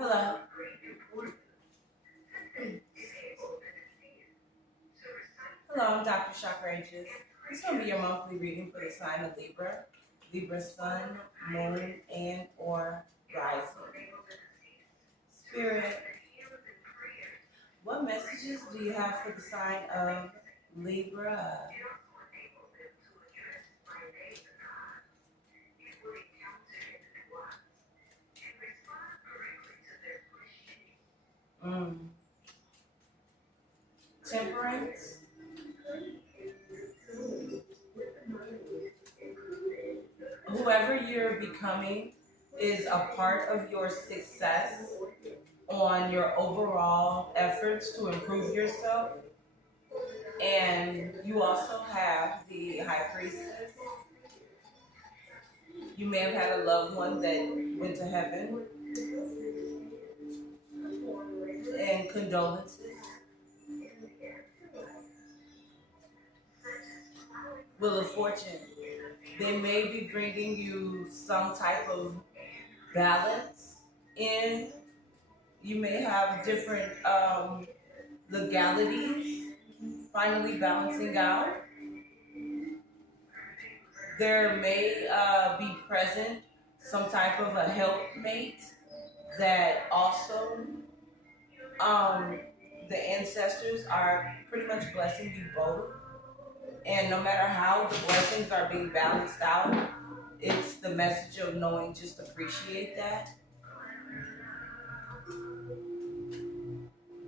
Hello. Hello, I'm Dr. Chakrageous. This will be your monthly reading for the sign of Libra. Libra sun, moon, and or rising. Spirit, what messages do you have for the sign of Libra? Mm. Temperance. Whoever you're becoming is a part of your success on your overall efforts to improve yourself. And you also have the High Priestess. You may have had a loved one that went to heaven, and condolences. Wheel of Fortune. They may be bringing you some type of balance in. You may have different legalities finally balancing out. There may be present some type of a helpmate that also the ancestors are pretty much blessing you both. And no matter how the blessings are being balanced out, it's the message of knowing just appreciate that.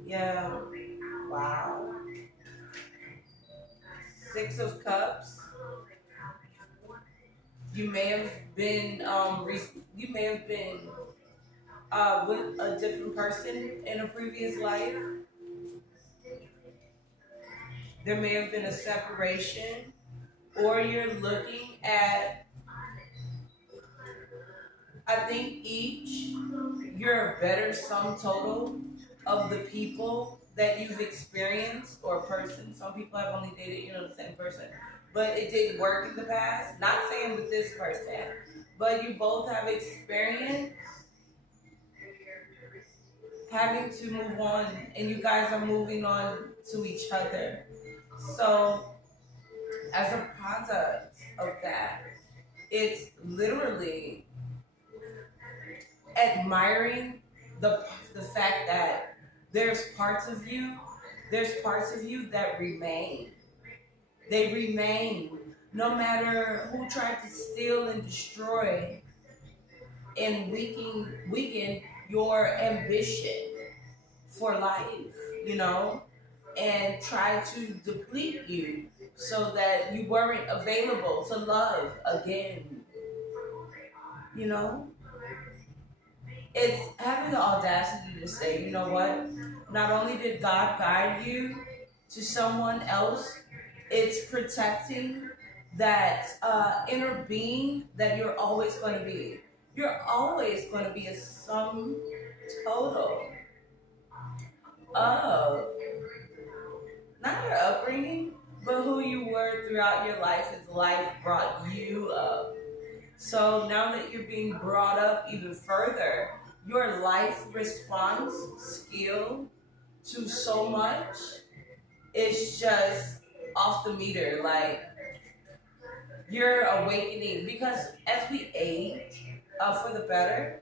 Yeah. Wow. Six of Cups. You may have been with a different person in a previous life. There may have been a separation, or you're looking at, I think you're a better sum total of the people that you've experienced or person. Some people have only dated, the same person, but it didn't work in the past. Not saying with this person, but you both have experience having to move on, and you guys are moving on to each other. So, as a product of that, it's literally admiring the fact that there's parts of you that remain. They remain no matter who tried to steal and destroy and weaken your ambition for life, and try to deplete you so that you weren't available to love again. You know? It's having the audacity to say, you know what? Not only did God guide you to someone else, it's protecting that inner being that you're always going to be. You're always going to be a sum total of not your upbringing, but who you were throughout your life as life brought you up. So now that you're being brought up even further, your life response skill to so much is just off the meter. Like, you're awakening, because as we age for the better,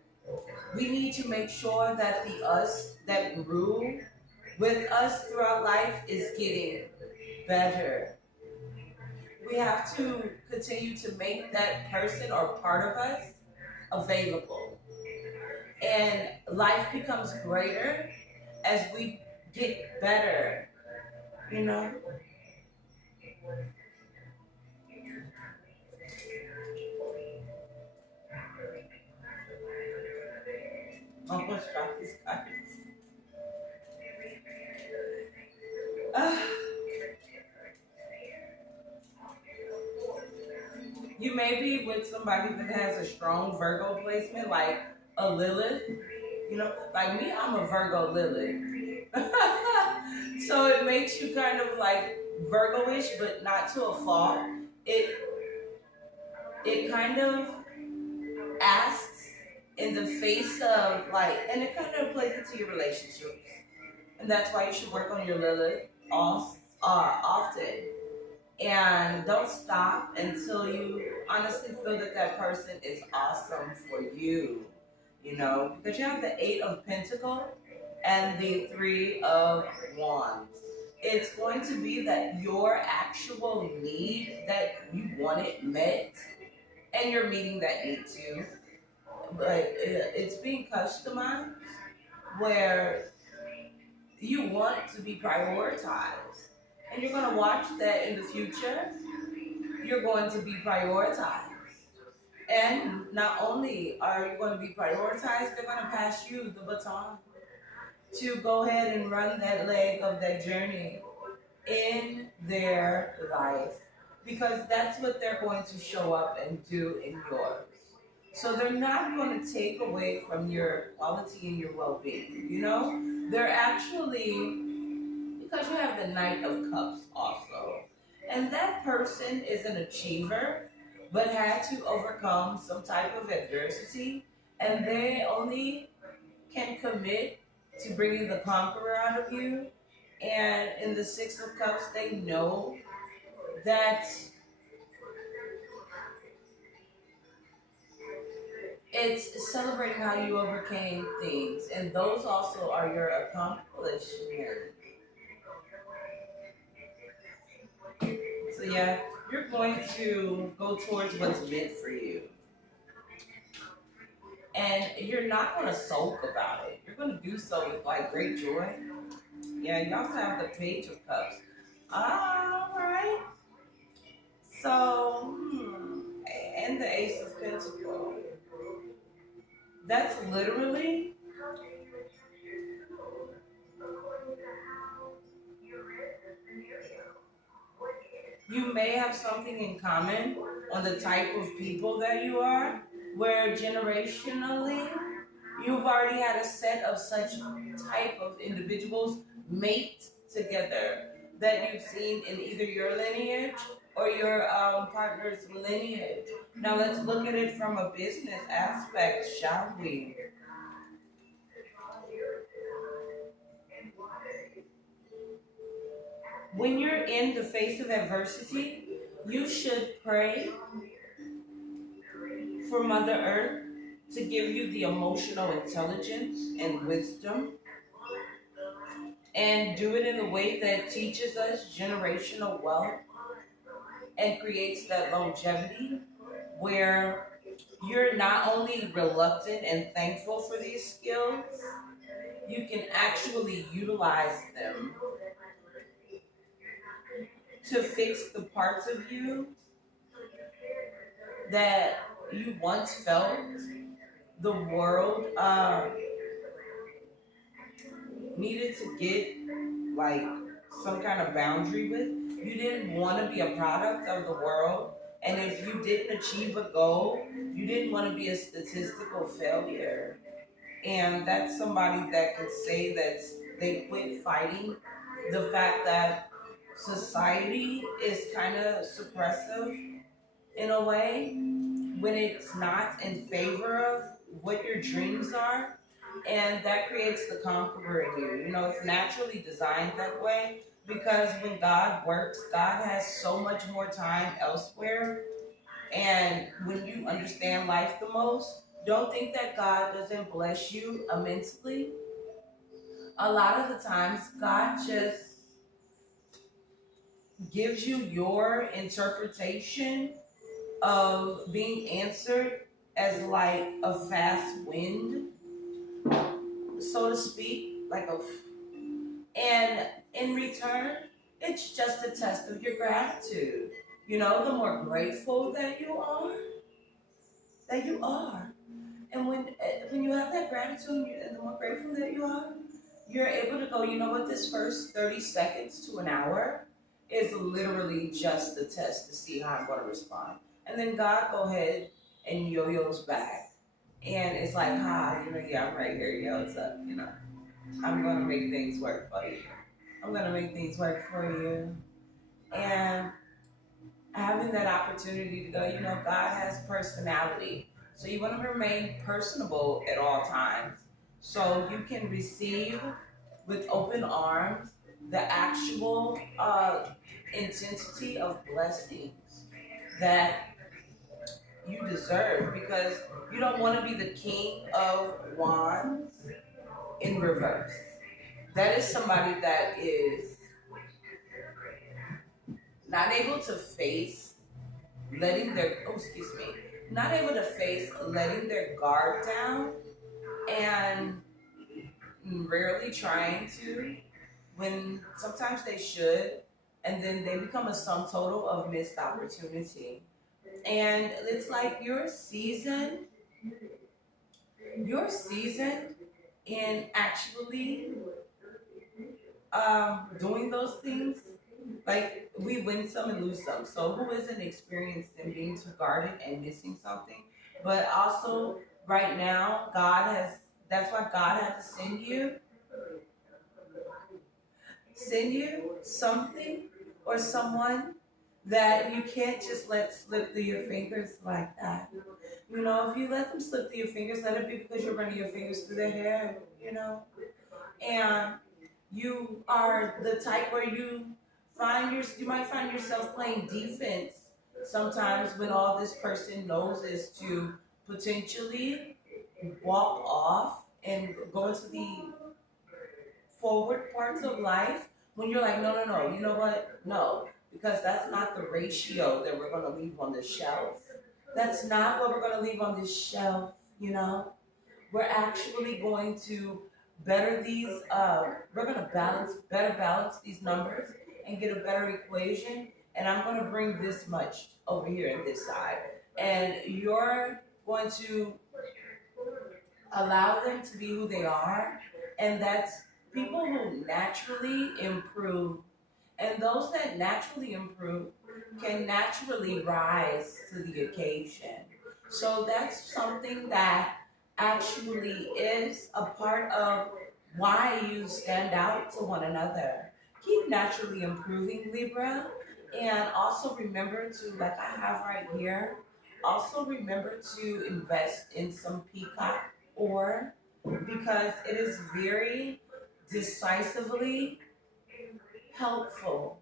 we need to make sure that the us that grew with us throughout life is getting better. We have to continue to make that person or part of us available. And life becomes greater as we get better, you know? Almost dropped his cards. You may be with somebody that has a strong Virgo placement, like a Lilith. Like me, I'm a Virgo Lilith. So it makes you kind of like Virgo-ish, but not to a fault. It kind of asks in the face of like, and it kind of plays into your relationships. And that's why you should work on your Lilith often. And don't stop until you honestly feel that that person is awesome for you. You know, because you have the Eight of Pentacles and the Three of Wands. It's going to be that your actual need that you want it met, and you're meeting that need too. But it's being customized where you want to be prioritized. And you're going to watch that in the future. You're going to be prioritized. And not only are you going to be prioritized, they're going to pass you the baton to go ahead and run that leg of that journey in their life. Because that's what they're going to show up and do in yours. So they're not going to take away from your quality and your well-being, you know? They're actually, because you have the Knight of Cups also. And that person is an achiever, but had to overcome some type of adversity. And they only can commit to bringing the conqueror out of you. And in the Six of Cups, they know that it's celebrating how you overcame things, and those also are your accomplishments. So yeah, you're going to go towards what's meant for you. And you're not going to sulk about it. You're going to do so with like great joy. Yeah, you also have the Page of Cups. All right. So, and the Ace of Pentacles. That's literally you may have something in common on the type of people that you are, where generationally you've already had a set of such type of individuals mate together that you've seen in either your lineage or your partner's lineage. Now let's look at it from a business aspect, shall we? When you're in the face of adversity, you should pray for Mother Earth to give you the emotional intelligence and wisdom, and do it in a way that teaches us generational wealth and creates that longevity where you're not only reluctant and thankful for these skills, you can actually utilize them to fix the parts of you that you once felt the world needed to get like some kind of boundary with. You didn't want to be a product of the world, and if you didn't achieve a goal, you didn't want to be a statistical failure. And that's somebody that could say that they quit fighting the fact that society is kind of suppressive in a way when it's not in favor of what your dreams are. And that creates the conqueror in you. You know, it's naturally designed that way because when God works, God has so much more time elsewhere. And when you understand life the most, don't think that God doesn't bless you immensely. A lot of the times, God just gives you your interpretation of being answered as like a fast wind, so to speak, and in return, it's just a test of your gratitude. You know, the more grateful that you are, and when you have that gratitude and the more grateful that you are, you're able to go, you know what, this first 30 seconds to an hour is literally just the test to see how I'm going to respond. And then God go ahead and yo-yos back. And it's like, yeah, I'm right here. Yo, what's up? You know, I'm going to make things work for you. I'm going to make things work for you. And having that opportunity to go, you know, God has personality. So you want to remain personable at all times. So you can receive with open arms the actual intensity of blessings that you deserve, because you don't want to be the king of wands in reverse. That is somebody that is not able to face letting their, oh, excuse me, not able to face letting their guard down, and rarely trying to, when sometimes they should, and then they become a sum total of missed opportunity. And it's like your season in actually doing those things. Like, we win some and lose some. So who isn't experienced in being too guarded and missing something? But also, right now, that's why God had to send you something or someone that you can't just let slip through your fingers like that. You know, if you let them slip through your fingers, let it be because you're running your fingers through their hair, you know? And you are the type where you might find yourself playing defense sometimes, when all this person knows is to potentially walk off and go into the forward parts of life, when you're like, no, no, no, you know what? No, because that's not the ratio that we're going to leave on the shelf. That's not what we're going to leave on this shelf, you know? We're actually going to better these, we're going to better balance these numbers and get a better equation. And I'm going to bring this much over here on this side. And you're going to allow them to be who they are. And that's people who naturally improve. And those that naturally improve can naturally rise to the occasion. So that's something that actually is a part of why you stand out to one another. Keep naturally improving, Libra. And also remember to, like I have right here, also remember to invest in some peacock ore, because it is very decisively helpful.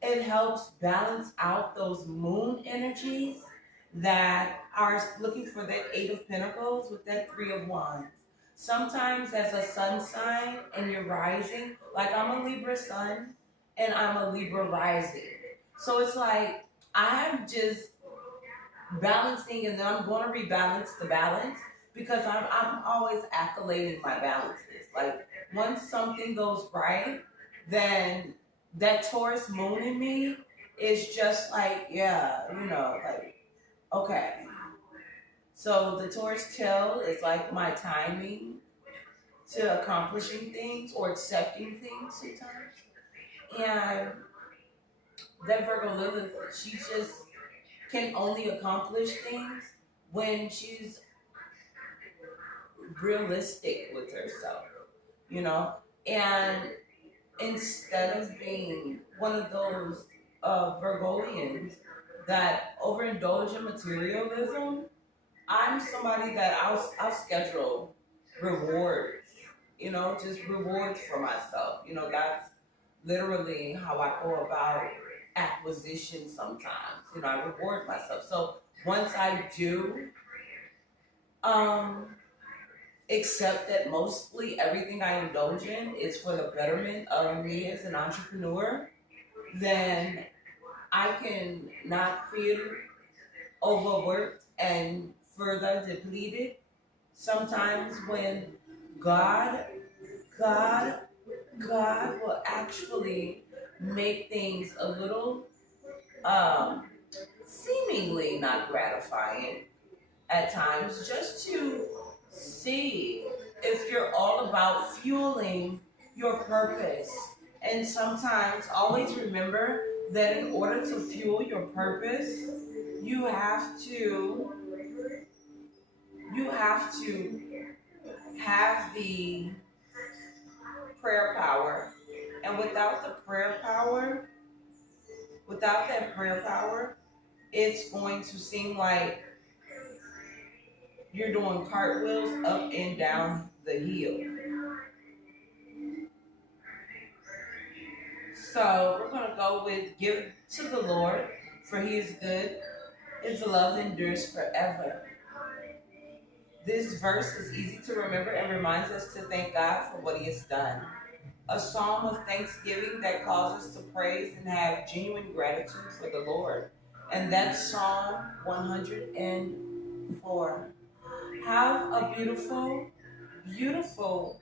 It helps balance out those moon energies that are looking for that Eight of Pentacles with that Three of Wands. Sometimes as a sun sign and you're rising, like I'm a Libra sun and I'm a Libra rising. So it's like I'm just balancing, and then I'm going to rebalance the balance, because I'm always accolading my balances. Like, once something goes right, then that Taurus moon in me is just like, yeah, you know, like, okay. So the Taurus tail is like my timing to accomplishing things or accepting things sometimes. And that Virgo Lilith, she just can only accomplish things when she's realistic with herself, you know? And instead of being one of those Virgolians that overindulge in materialism, I'm somebody that I'll schedule rewards, you know, just rewards for myself. You know, that's literally how I go about acquisition sometimes. You know, I reward myself. So once I do accept that mostly everything I indulge in is for the betterment of me as an entrepreneur, then I can not feel overworked and further depleted. Sometimes when God, God, God will actually make things a little seemingly not gratifying at times, just to see if you're all about fueling your purpose. And sometimes always remember that in order to fuel your purpose, you have to have the prayer power. And without the prayer power, without that prayer power, it's going to seem like you're doing cartwheels up and down the hill. So we're going to go with give to the Lord, for he is good. His love endures forever. This verse is easy to remember and reminds us to thank God for what he has done. A psalm of thanksgiving that calls us to praise and have genuine gratitude for the Lord. And that's Psalm 104. Have a beautiful, beautiful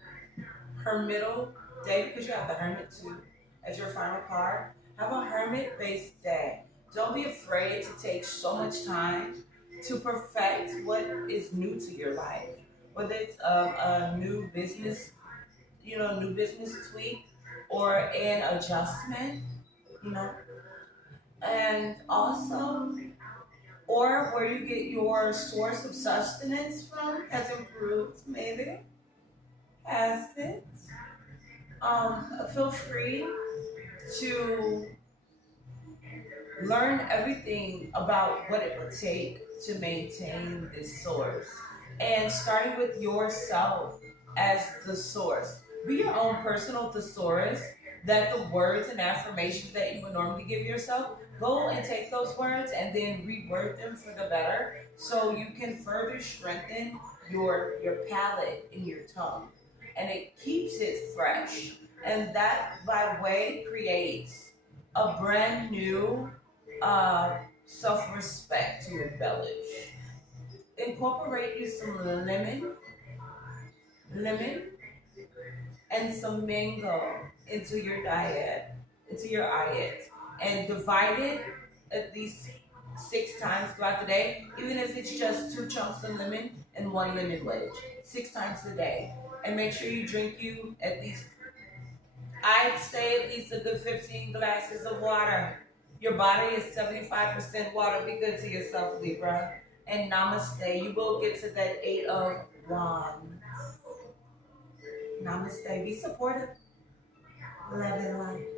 hermital day, because you have the hermit too as your final card. Have a hermit-based day. Don't be afraid to take so much time to perfect what is new to your life. Whether it's a new business, new business tweak or an adjustment, you know, and also, or where you get your source of sustenance from has improved, maybe, has it? Feel free to learn everything about what it would take to maintain this source. And starting with yourself as the source. Be your own personal thesaurus, that the words and affirmations that you would normally give yourself, go and take those words and then reword them for the better so you can further strengthen your palate and your tongue. And it keeps it fresh. And that by way creates a brand new self-respect to embellish. Incorporate you some lemon, and some mango into your diet, and divide it at least 6 times throughout the day, even if it's just 2 chunks of lemon and 1 lemon wedge, 6 times a day. And make sure you drink you at least, I'd say at least a good 15 glasses of water. Your body is 75% water. Be good to yourself, Libra. And namaste. You will get to that 8 of Wands. Namaste. Be supportive. Love and light.